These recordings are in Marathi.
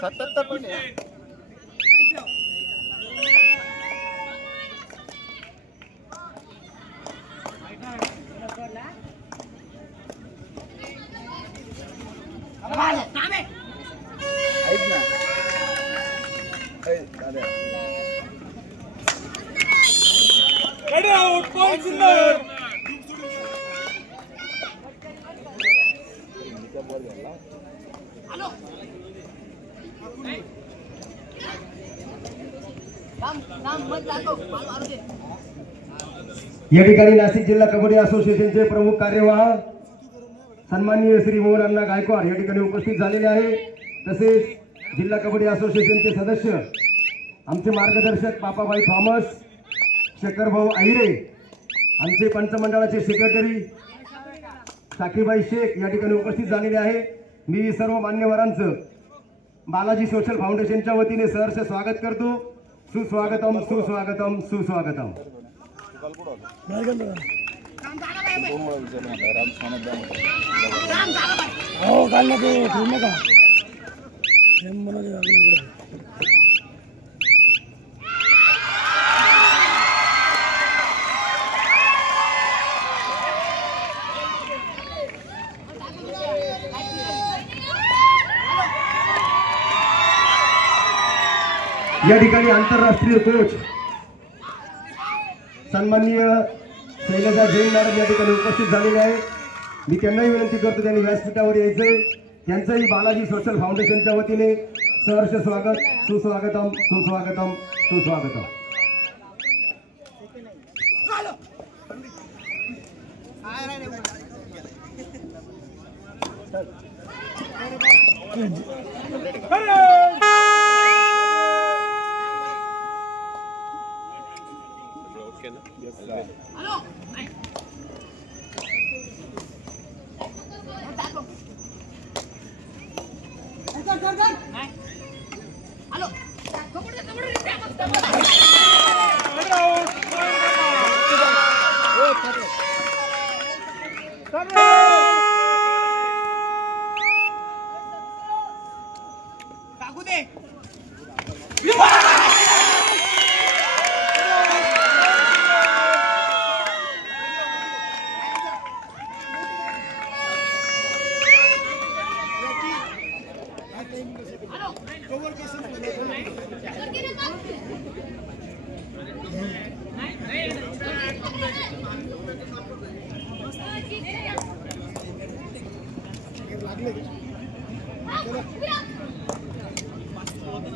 77 पॉइंट आहे. या ठिकाणी नाशिक जिल्हा कबड्डी असोसिएशनचे प्रमुख कार्यवाह सन्माननीय श्री मोहन अण्णा गायकवाड या ठिकाणी उपस्थित झालेले आहे. तसेच जिल्हा कबड्डी असोसिएशनचे सदस्य आमचे मार्गदर्शक पापाबाई थॉमस, शेखरभाऊ आहिरे, आमचे पंचमंडळाचे सेक्रेटरी साकीबाई शेख या ठिकाणी उपस्थित झालेले आहे. मी सर्व मान्यवरांचं बालाजी सोशल फाउंडेशनच्या वतीने सहर्ष स्वागत करतो. सुस्वागतम सुस्वागतम सुस्वागतम. या ठिकाणी आंतरराष्ट्रीय कोच सन्माननीय शैलजा जैन मॅडम या ठिकाणी उपस्थित झालेले आहे. मी त्यांनाही विनंती करतो त्यांनी व्यासपीठावर यायचंय. त्यांचंही बालाजी सोशल फाउंडेशनच्या वतीने सहर्ष स्वागत. सुस्वागतम सुस्वागतम सुस्वागतम.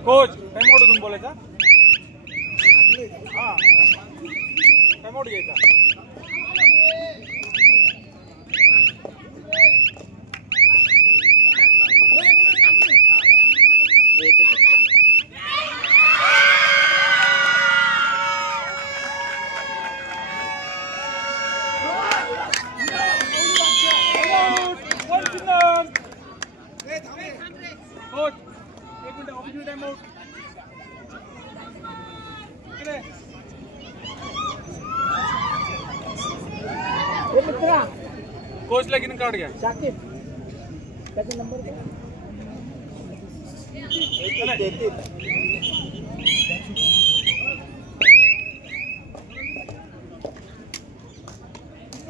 कोच काय मोड तुम्ही बोलायचा हा काय मोड घ्यायचा कोच एक minute official time out coach लगीन कार्ड घ्या शाकिब त्याचा नंबर द्या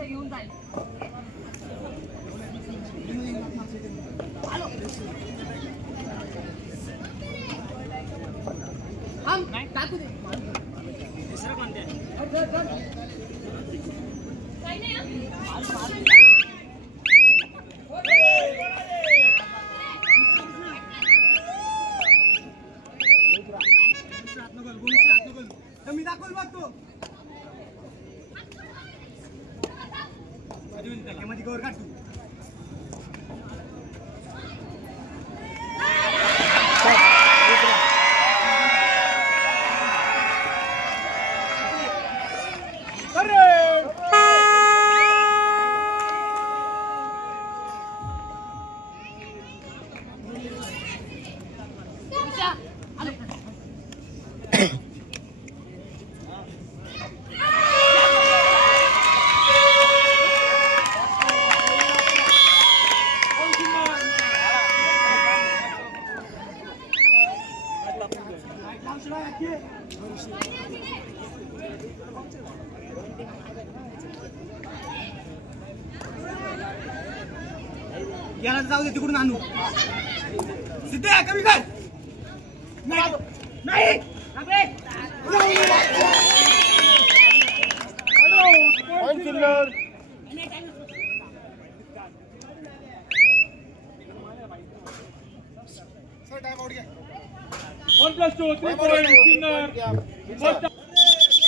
घेऊन जाईल हम टाकू दे दुसरा कोणते काही नाही याला जाऊ दे तिकडून आणू सिद्धे कमी कर नाही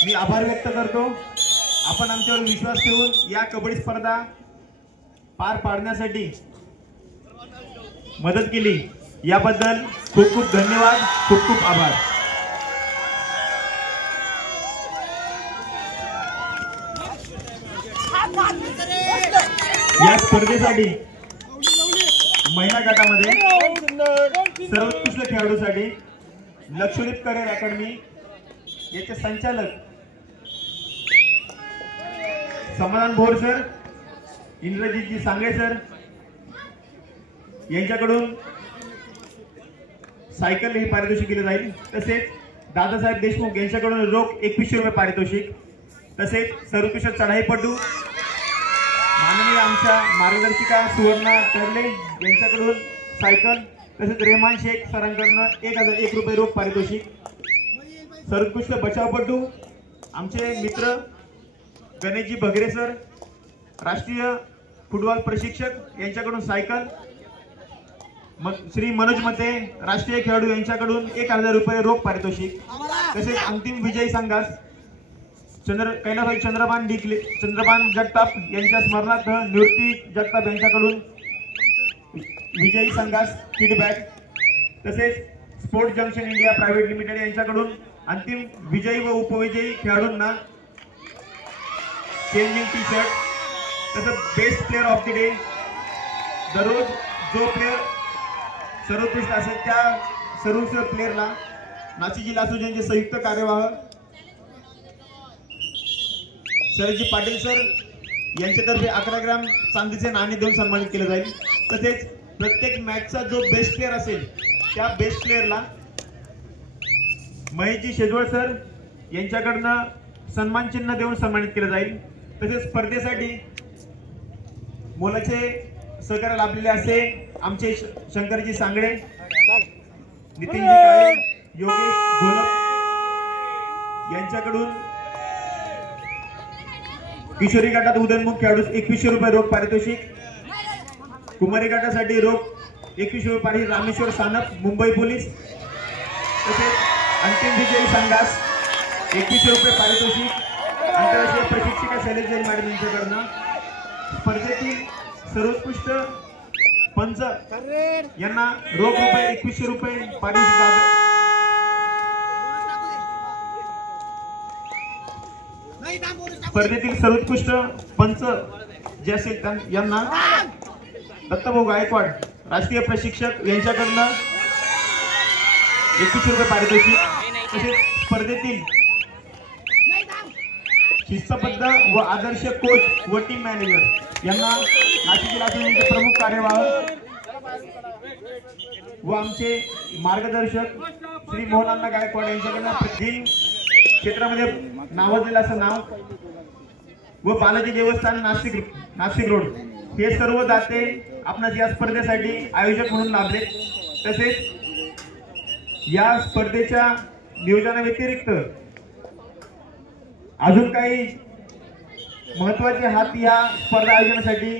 मी आभार व्यक्त करतो. आपण आमच्यावर विश्वास ठेवून या कबड्डी स्पर्धा पार पाडण्यासाठी मदत केली याबद्दल खूप खूप धन्यवाद, खूप खूप आभार. या स्पर्धेसाठी महिला गटामध्ये सर्वोत्कृष्ट खेळाडूसाठी लक्षदीप करिअर अकॅडमी याचे संचालक समाधान भोर सर, इंद्रजीतजी सांगळे सर यांच्याकडून सायकल हे पारितोषिक दिले जाईल. तसेच दादासाहेब देशमुख यांच्याकडून रोख 2100 रुपये पारितोषिक. तसेच सर्वोत्कृष्ट चढाईपटू माननीय आमच्या मार्गदर्शिका सुवर्णा तरले यांच्याकडून सायकल. तसेच रेहमान शेख सरांकडून 1001 रुपये रोख पारितोषिक. सर्वोत्कृष्ट बचावपटू आमचे मित्र गणेशजी भगरे सर, राष्ट्रीय फुटबॉल प्रशिक्षक यांच्याकडून सायकल. श्री मनोज मते राष्ट्रीय खेळाडू यांच्याकडून 1000 रुपये रोख पारितोषिक. तसेच अंतिम विजयी संघास कैलासभाई चंद्रबान जगताप यांच्या स्मरणार्थ निवृत्ती जगताप यांच्याकडून विजयी संघास किट बॅग. तसेच sport junction India private limited यांच्याकडून अंतिम विजयी व उपविजयी खेळाडूंना चेंजिंग टी शर्ट. तसंच best player of the day दररोज जो प्लेअर सर्वोत्कृष्ट असेल त्या सर्वोत्कृष्ट प्लेअरला नाशिक जिल्हा असोसिएशनचे संयुक्त कार्यवाह शरदजी पाटील सर यांच्यातर्फे 11 ग्रॅम चांदीचे नाणे देऊन सन्मानित केले जाईल. तसेच प्रत्येक मॅचचा जो बेस्ट प्लेअर असेल त्या बेस्ट प्लेअरला महेशजी शेजवळ सर यांच्याकडनं सन्मान चिन्ह देऊन सन्मानित केले जाईल. तसेच स्पर्धेसाठी मोलाचे सहकार्य लाभलेले असे आमचे शंकरजी सांगडे, नितीनजी काळे, योगेश घोलप यांच्याकडून किशोरी गटात उदयनमुख खेळाडू 2100 रुपये रोख पारितोषिक. कुमारी गटासाठी रोख 2100 रुपये पारितोषिक रामेश्वर सानप मुंबई पोलीस. तसेच अंतिम विजयी संघास 2100 रुपये पारितोषिक आंतरराष्ट्रीय प्रशिक्षिका शैलेश जैन मॅडम यांच्याकडनं. स्पर्धेतील सर्वोत्कृष्ट पंच यांना रोख रुपये 2100 रुपये पारितोषिक. स्पर्धेतील सर्वोत्कृष्ट पंच जे असेल यांना दत्तभाऊ गायकवाड राष्ट्रीय प्रशिक्षक यांच्याकडनं 2100 रुपये पारितोषिक. तसेच स्पर्धेतील शिस्तबद्ध व आदर्श कोच व टीम मॅनेजर यांना नाशिक जिल्हा असोसिएशनचे प्रमुख कार्यवाह व आमचे मार्गदर्शक श्री मोहनअण्णा गायकवाड यांच्याकडनं तीन क्षेत्रामध्ये नावाजलेलं असं नाव व बालाजी देवस्थान नाशिक रोड हे सर्व दाते आपणास या स्पर्धेसाठी आयोजक म्हणून लाभले. तसेच या स्पर्धेच्या नियोजनाव्यतिरिक्त अजून काही महत्वाचे हात या स्पर्धा आयोजनासाठी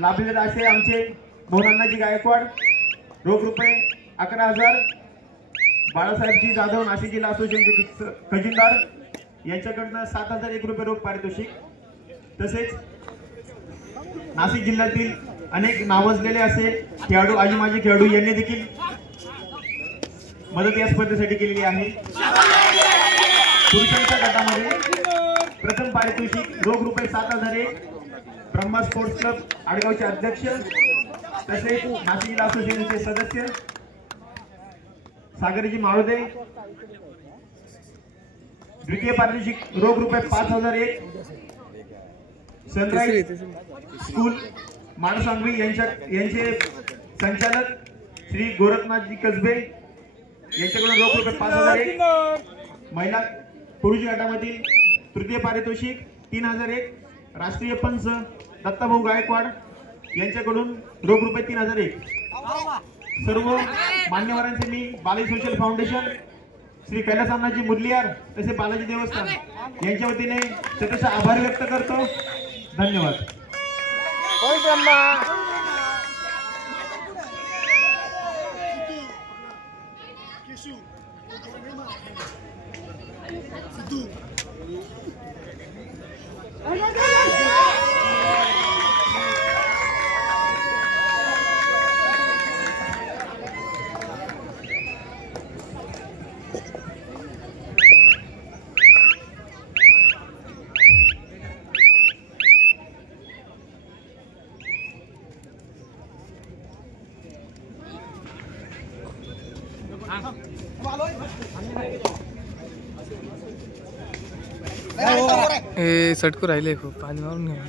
लाभलेले असे आमचे मोहनअण्णाजी गायकवाड रोख रुपये 11,000. बाळासाहेबजी जाधव नाशिक जिल्हा असोसिएशनचे खजिनदार यांच्याकडनं 7,001 रुपये रोख पारितोषिक. तसेच नाशिक जिल्ह्यातील अनेक नावाजलेले असे खेळाडू आणि माजी खेळाडू यांनी देखील मदत या स्पर्धेसाठी केलेली आहे. पुरुषांच्या गटामध्ये प्रथम पारितोषिक रोख रुपये 7,001 ब्रह्मा स्पोर्ट्स क्लब आडगावचे अध्यक्ष तसेच नाशिक जिल्हा असोसिएशनचे सदस्य सागरजी माळोदे. द्वितीय पारितोषिक रोख रुपये 5,001 सनराइज स्कूल माणसांगवी यांचे संचालक श्री गोरखनाथजी कसबे यांच्याकडून रोख रुपये 5,001. महिला पुरुष गटामधील तृतीय पारितोषिक 3,001 राष्ट्रीय पंच दत्ताभाऊ गायकवाड यांच्याकडून रोख रुपये 3001. सर्व मान्यवरांचे मी बालाजी सोशल फाउंडेशन, श्री कैलास अण्णाजी मुरलियार तसे बालाजी देवस्थान यांच्या वतीने स्वतःचा आभार व्यक्त करतो. धन्यवाद. ए सटकू राहिले खूप पाणी मारून घ्या.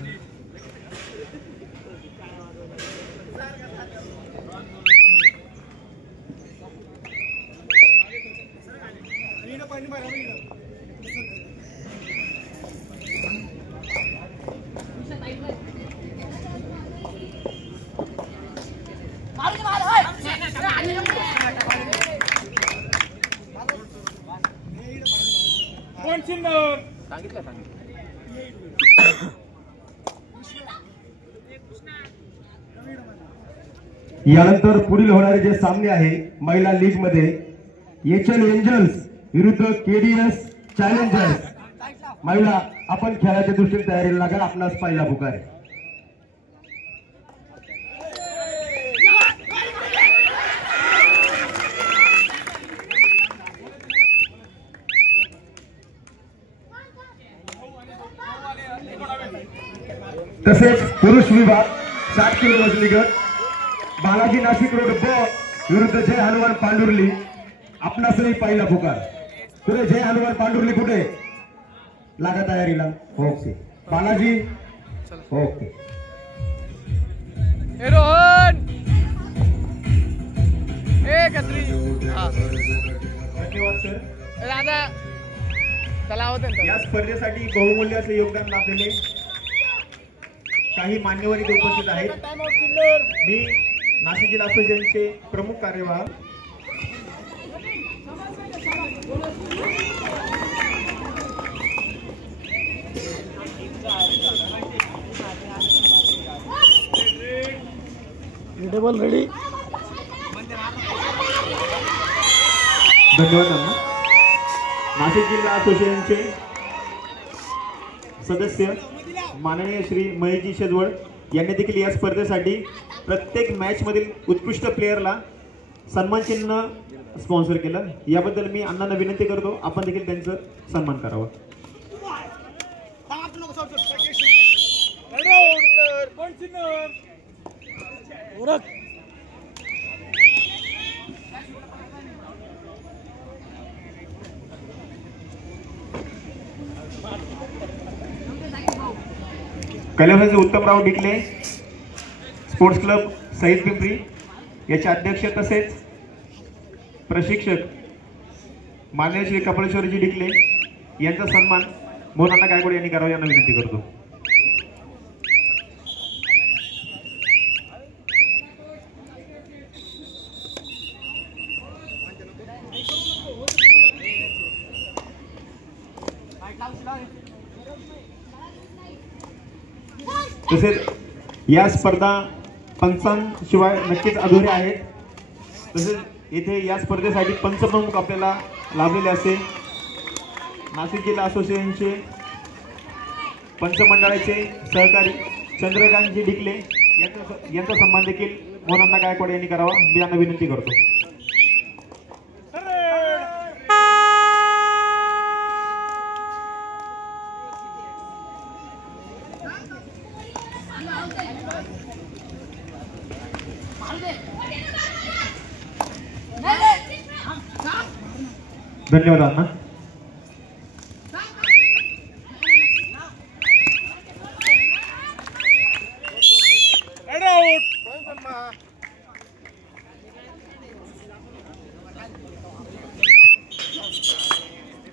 यानंतर पुढील होणारे जे सामने आहे महिला लीग मध्ये एचएल एंजल्स विरुद्ध केडीएस चॅलेंजर्स. महिला आपण खेळाच्या दृष्टीने तयारीला लागा. आपणास पहिला पुकार आहे. तसेच पुरुष विभाग 60 किलो वजनी गट बालाजी नाशिक रोड ब विरुद्ध जय हनुमान पांडुर्ली. आपणासही पहिला पुकार. पुढे जय हनुमान पांडुर्ली कुठे लागा तयारीला. ओके बालाजी. ओके रोहन ए कत्री. धन्यवाद सर. दादा चला होतं या स्पर्धेसाठी बहुमूल्य असे योगदान लाभलेले काही मान्यवर इथे उपस्थित आहेत. मी नाशिक जिल्हा असोसिएशनचे प्रमुख कार्यवाह रेडी. धन्यवाद. नाशिक जिल्हा असोसिएशनचे सदस्य माननीय श्री महेशजी शेजवळ यांनी देखील या स्पर्धेसाठी प्रत्येक मॅच मधील उत्कृष्ट प्लेयरला सन्मान चिन्ह स्पॉन्सर केलं. याबद्दल मी अण्णांना विनंती करतो आपण देखील त्यांचं सन्मान करावा. कैलासाचे उत्तमराव डिकले स्पोर्ट्स क्लब सईद पिंपरी याचे अध्यक्ष तसेच प्रशिक्षक माननीय श्री कपालेश्वरजी डिकले यांचा सन्मान मोहन गायकवाड यांनी करावा यांना विनंती करतो. तसेच या स्पर्धा पंचांशिवाय नक्कीच अधुऱ्या आहेत. तसेच इथे या स्पर्धेसाठी पंचप्रमुख आपल्याला लाभलेले असे नाशिक जिल्हा असोसिएशनचे पंचमंडळाचे सहकारी चंद्रकांतजी डिकले यांचा सन्मान देखील मोहन गायकवाड यांनी करावा मी यांना विनंती करतो. धन्यवाद अण्णा.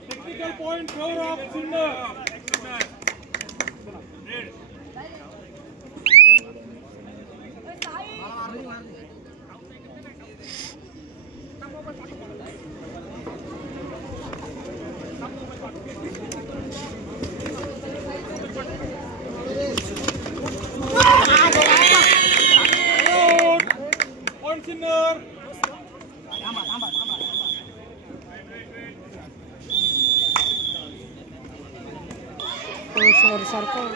Technical point, Gaurav Sundar. Sinnar सारखं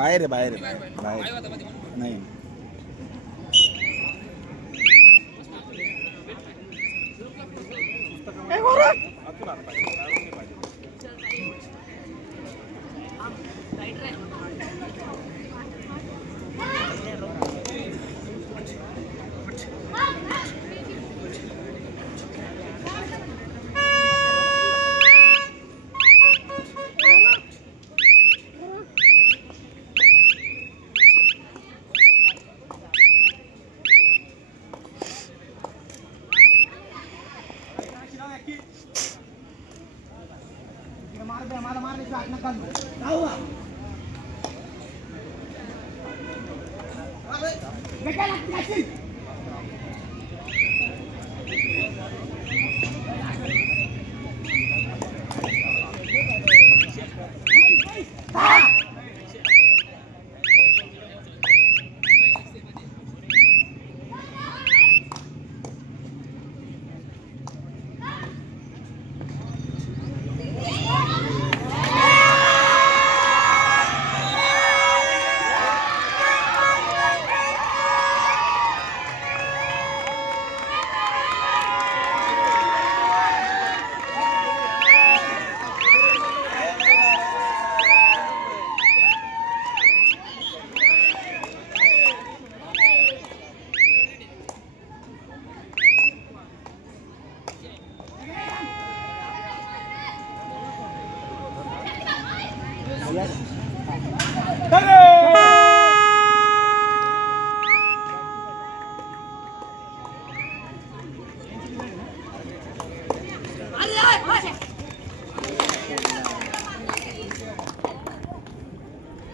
बाहेर बाहेर नाही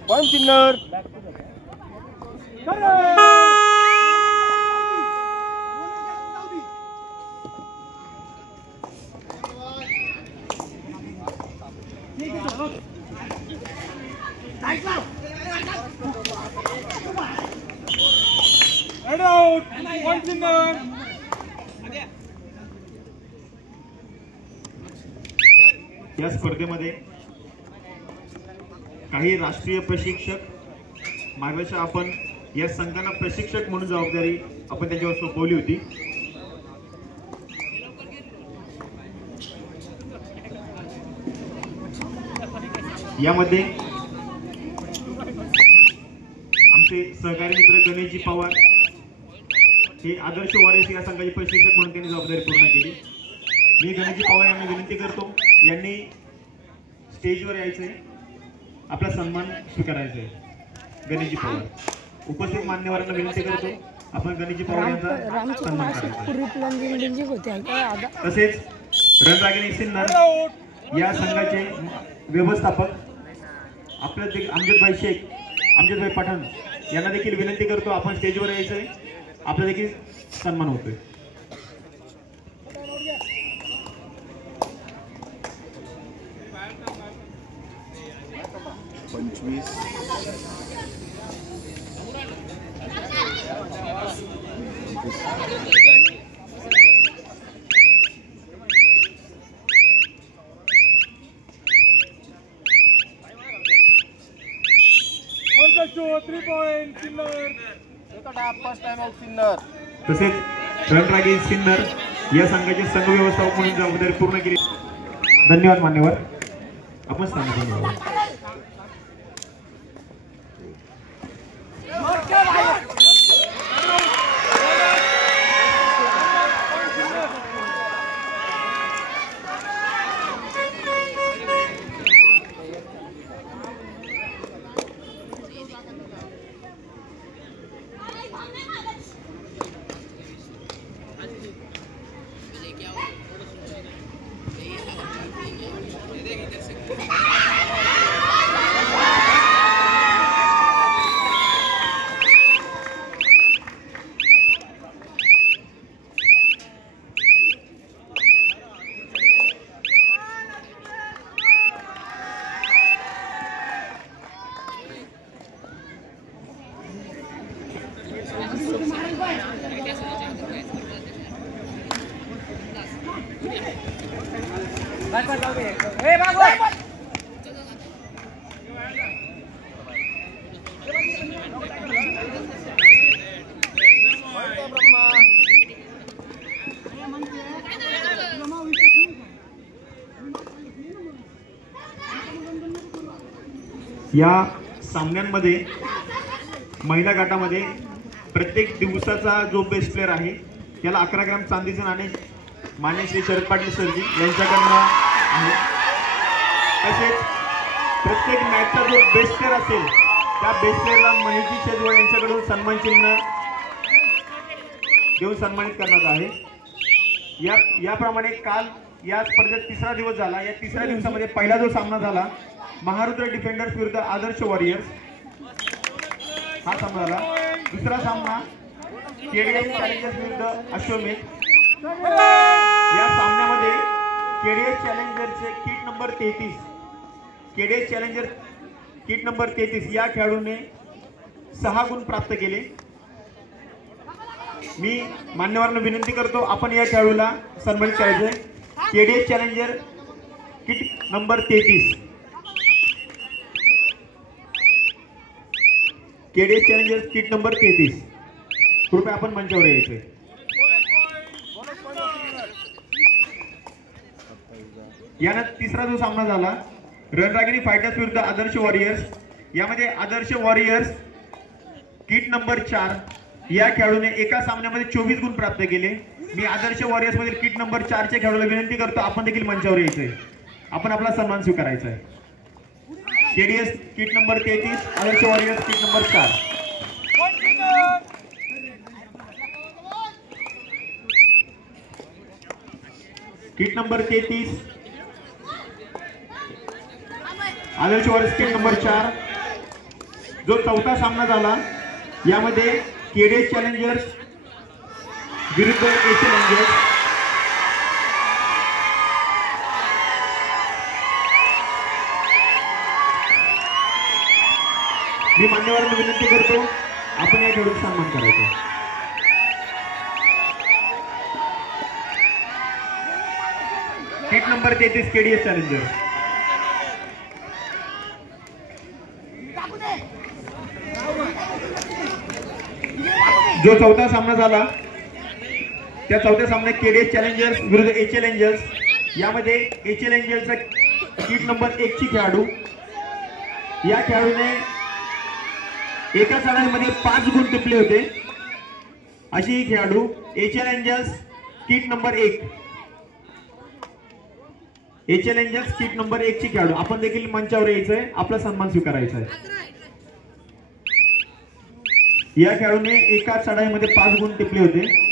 पॉइंट सिन्नर पॉइंट सिन्नर या स्पर्धेमध्ये काही राष्ट्रीय प्रशिक्षक मार्गदर्शक आपण या संघांना प्रशिक्षक म्हणून जबाबदारी आपण त्यांच्यावर सोपवली होती. यामध्ये आमचे सहकारी मित्र गणेशजी पवार हे आदर्श वॉरियर्स या संघाचे प्रशिक्षक म्हणून त्यांनी जबाबदारी पूर्ण केली. मी गणेशजी पवार यांना विनंती करतो यांनी स्टेजवर यायचंय, आपला सन्मान स्वीकारायचा आहे. गणेशजी पवार उपस्थित मान्यवरांना विनंती करतो आपण गणेशजी पवार यांचा सन्मान करायचा. तसेच रणरागिणी सिन्नर या संघाचे व्यवस्थापक आपल्या अमजदभाई शेख, अमजदभाई पठाण यांना देखील विनंती करतो आपण स्टेजवर यायचंय, आपला देखील सन्मान होतोय. तसेच रणरागिणी सिन्नर या संघाचे संघ व्यवस्थापक म्हणून जबाबदारी पूर्ण केली. धन्यवाद मान्यवर, आपण सांगितलं. या सामन्यांमध्ये महिला गटामध्ये प्रत्येक दिवसाचा जो बेस्ट प्लेअर आहे त्याला 11 ग्रॅम चांदीचे नाणे मान्य श्री शरद पाटील सरजी यांच्याकडनं आहे. तसेच प्रत्येक मॅचचा जो बेस्ट प्लेअर असेल त्या बेस्ट प्लेअरला महेशजी शेजवळ यांच्याकडून सन्मान चिन्ह देऊन सन्मानित करण्यात आहे. याप्रमाणे काल या स्पर्धेत तिसरा दिवस झाला. या तिसऱ्या दिवसामध्ये पहिला जो सामना झाला महारुद्र डिफेंडर्स विरुद्ध आदर्श वॉरियर्स हा सामना झाला. दुसरा सामना केडीएस चॅलेंजर्स विरुद्ध अश्वमेध. या सामन्यामध्ये केडीएस चॅलेंजरचे kit number 33 KDS challenger kit number 33 या खेळाडूने 6 गुण प्राप्त केले. मी मान्यवरांना विनंती करतो आपण या खेळाडूला सन्मानित करायचे. KDS challenger kit number 33 KDS challenger kit number 33 कृपया आपण मंचावर यायचे. यानं तिसरा जो सामना झाला रणरागिणी फायटर्स विरुद्ध आदर्श वॉरियर्स. यामध्ये आदर्श वॉरियर्स किट नंबर 4 या खेळाडूने एका सामन्यामध्ये 24 गुण प्राप्त केले. मी आदर्श वॉरियर्स मधील किट नंबर 4 च्या खेळाडूला विनंती करतो आपण देखील मंचावर यायचंय. आपण आपला सन्मान स्वीकारायचा आहे. KDS kit number 33 Adarsh warriors kit number 4. Kit number 33 Adarsh warriors kit number 4. जो चौथा सामना झाला यामध्ये केडीएस चॅलेंजर्स विरुद्ध ए चॅलेंजर्स. मी मान्यवरांना विनंती करतो आपण या खेळाडूचा सन्मान करायचा. Kit number 33 KDS challenger. जो चौथा सामना झाला त्या चौथ्या सामन्यात केडीएस चॅलेंजर्स विरुद्ध ए चॅलेंजर्स. यामध्ये ए चॅलेंजर्सचा किट नंबर 1 ची खेळाडू या खेळाडूने एका सामन्यामध्ये 5 गुण टिपले होते. अशी ही खेळाडू ए चॅलेंजर्स किट नंबर 1 ए चॅलेंजर्स किट नंबर 1 ची खेळाडू आपण देखील मंचावर यायचंय आपला सन्मान स्वीकारायचा आहे. या खेळाडूने एका चढाईमध्ये 5 गुण टिपले होते.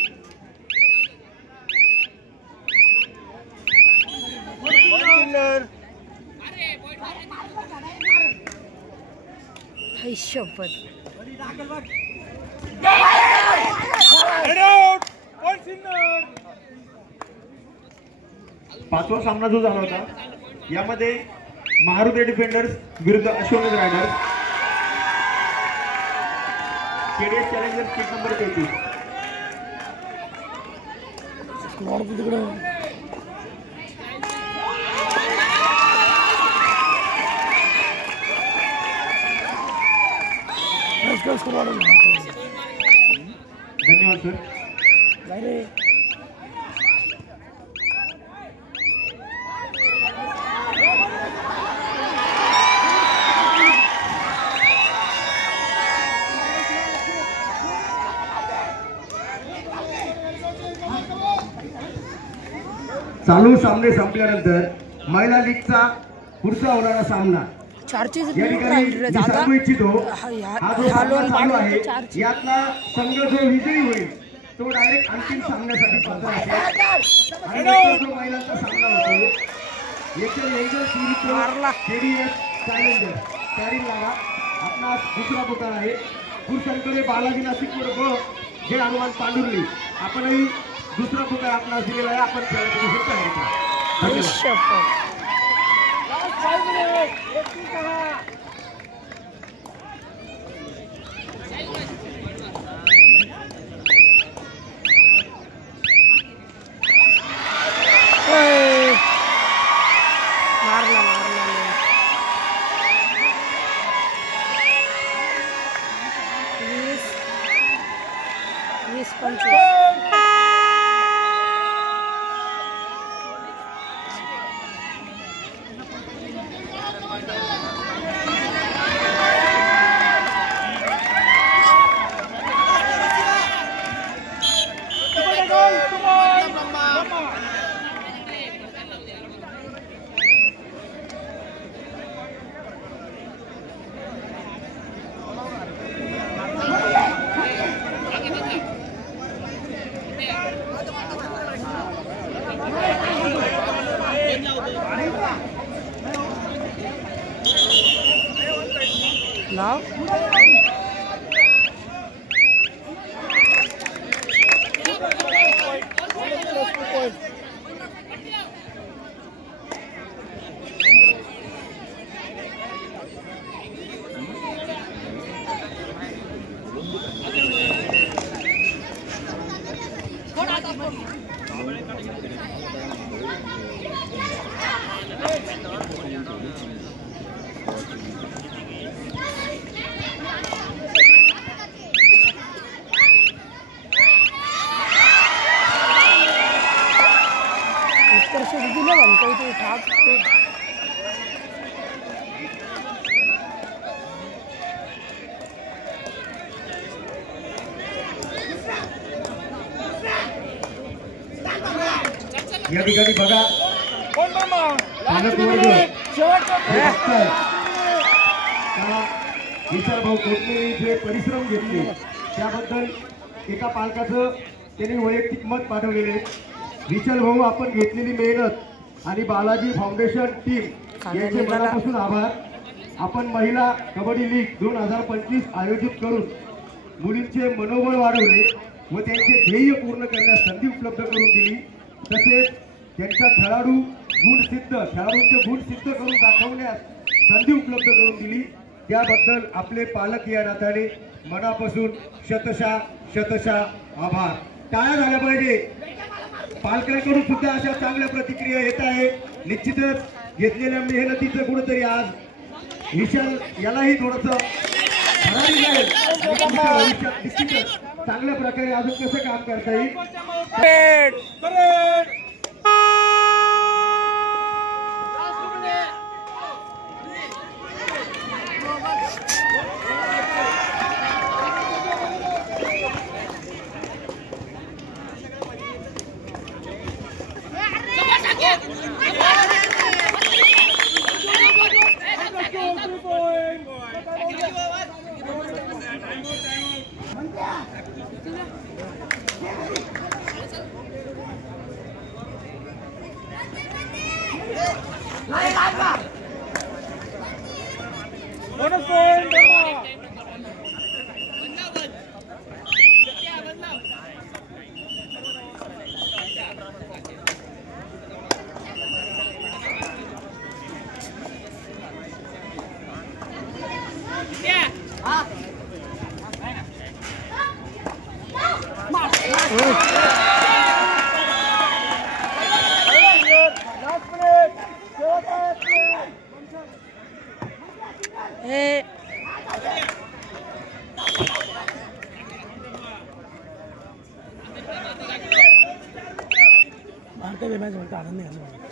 पाचवा सामना जो झाला होता यामध्ये महारुद्र डिफेंडर्स विरुद्ध अश्वमेध riders. KDS challengers kit number 33. धन्यवाद सर. चालू सामने संपल्यानंतर महिला लीगचा पुढचा होणारा सामना या ठिकाणी मी सांगू इच्छितो. हा जो सामना चालू आहे यातला संघ जो विजयी होईल तो डायरेक्ट अंतिम सामन्यासाठी पात्र असेल. आणि जो महिलांचा सामना होतो याच्या लेंजर्स विरुद्ध केडीएस चॅलेंजर कॅरिंग लागा. आपला दुसरा पुकार आहे पुरुषांकडे बालाजी नाशिकपूर व जय हनुमान पांडुर्ली. आपणही दुसरा पुकार आपला दिलेला आहे. आपण खेळायचं धन्यवाद. नाव या ठिकाणी बघा पालक वर्ग विशाल भाऊ कोटणे जे परिश्रम घेतले त्याबद्दल एका पालकाचं त्यांनी वैयक्तिक मत पाठवलेले. विशाल भाऊ, आपण घेतलेली मेहनत आणि बालाजी फाउंडेशन टीम यांचे मनापासून आभार. आपण महिला कबड्डी लीग 2025 आयोजित करून मुलींचे मनोबळ वाढवले व त्यांचे ध्येय पूर्ण करण्यास संधी उपलब्ध करून दिली. तसेच त्यांच्या खेळाडूंचे गुण सिद्ध करून दाखवण्यास संधी उपलब्ध करून दिली. त्याबद्दल आपले पालक या नात्याने मनापासून शतशः आभार. टाळ्या झाल्या पाहिजे. पालकांकडून सुद्धा अशा चांगल्या प्रतिक्रिया येत आहे. निश्चितच घेतलेल्या मेहनतीचं कुठेतरी आज विशाल यालाही थोडंसं भरारी जाईल. भविष्यात निश्चितच चांगल्या प्रकारे अजून कसं काम करता येईल. भारतीय मॅच म्हणतो आनंद नाही आला.